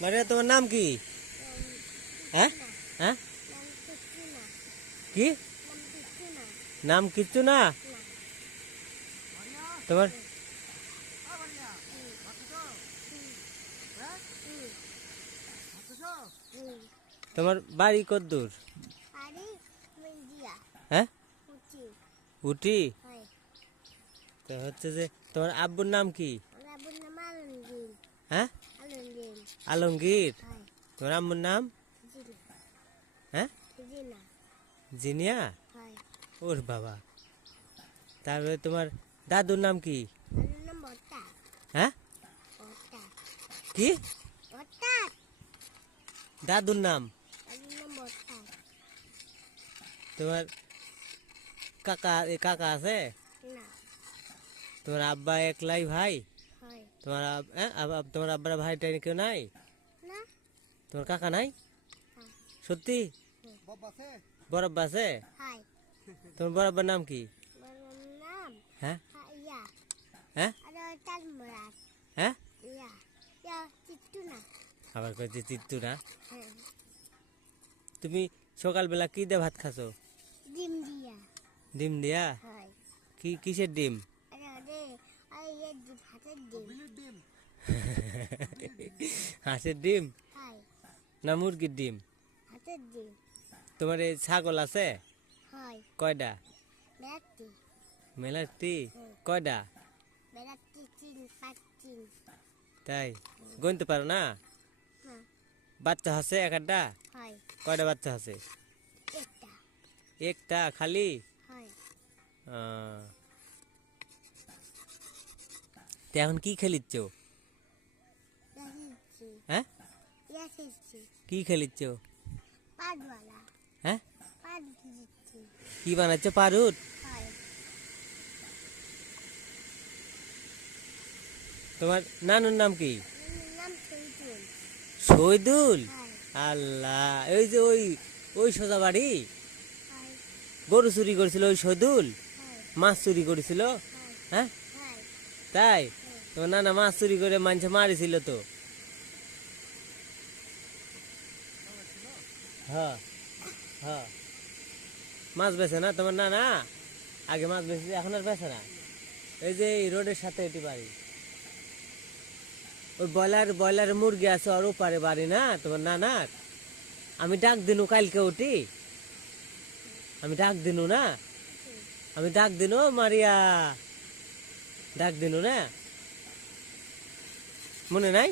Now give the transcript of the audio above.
মারিয়া তোমার নাম কি? হ্যাঁ হ্যাঁ কি নাম? কিচ্ছু না তোমার? তোমার বাড়ি কত দূর? হ্যাঁ উটি। তো হচ্ছে যে তোমার আব্বুর নাম কি? হ্যাঁ আলমগীর। তোমার আম্মুর নাম? হ্যাঁ জিনিয়া। ওর বাবা। তারপরে তোমার দাদুর নাম কি? হ্যাঁ কি দাদুর নাম? তোমার কাকা আছে? তোমার আব্বা একলাই ভাই? তোমার তোমার আব্বার ভাই টাই কেউ নাই? তোমার কাকা নাই? সত্যি? বড় আব্বা আছে? তোমার বড় আব্বার নাম কি? হ্যাঁ হ্যাঁ হ্যাঁ আবার কইছে চিত্তু না। তুমি সকালবেলা কি দিয়ে ভাত খাছো? ডিম দিয়া? কি কিসের ডিম? হাঁসের ডিম না মুরগির ডিম? তোমার এই ছাগল আছে কয়টা? মেলাটি কয়টা? তাই গুনতে পারো না? বাচ্চা আছে একটা? কয়টা বাচ্চা আছে? একটা খালি? এখন কি খেলিচ্ছ? হ্যাঁ কি খেলিচ্ছ? হ্যাঁ কি বানাচ্ছ? পারুট? তোমার নানুর নাম কি? শহীদুল। আল্লাহ, ওই যে ওই ওই সোজা বাড়ি গরু চুরি করেছিল ওই শহীদুল? মাছ চুরি করেছিল? হ্যাঁ তাই? তোমার নানা মাছ চুরি করে মানুষ মারিছিল তো? হ্যাঁ হ্যাঁ মাছ বেছে না তোমার নানা? আগে মাছ বেছে, এখন আর বেছে না। এই যে এই রোডের সাথে এটি বাড়ি। ওই ব্রয়লার মুরগি আছে আর ওপারে বাড়ি না তোমার নানার? আমি ডাক দিনু কালকে উঠি, আমি ডাক দিনু না, আমি ডাক দিনু মারিয়া, ডাক দিনু না, মনে নাই?